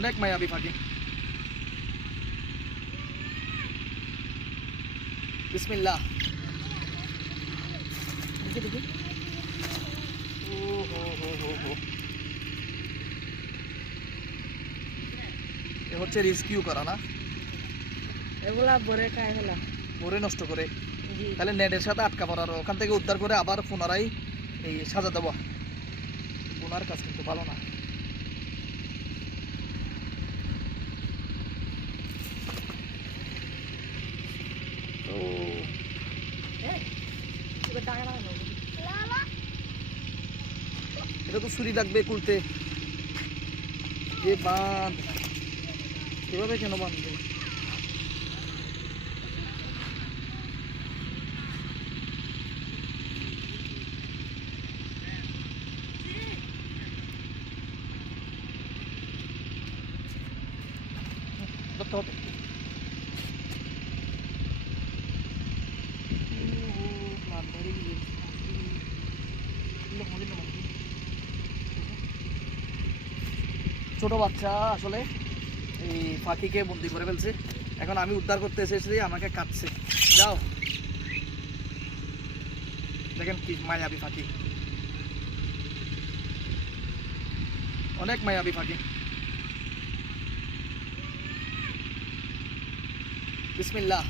অনেক মায়াবী পাখি বিসমিল্লাহ। দেখি দেখি। ও হো হো হো। হো এ হচ্ছে রেস্কিউ করা না? এগুলা ভরে খাই ফেলা মরে নষ্ট করে। তাহলে নেটের সাথে আটকা পড়ার ওখান থেকে উদ্ধার করে আবার পুনরায় এই সাজা দেবো। ওনার কাজ কিন্তু ভালো না তো এবার টাকা না নেব। এটা তো ছুরি লাগবে কুলতে। এ বাঁধ এভাবে কেন বাঁধবে ধরতে হবে ছোট বাচ্চা আসলে এই পাখিকে বন্দি করে ফেলছে। এখন আমি উদ্ধার করতে এসেছি, আমাকে কাটছে। যাও। দেখেন কি মায়াবী পাখি অনেক মায়াবী পাখি বিসমিল্লাহ।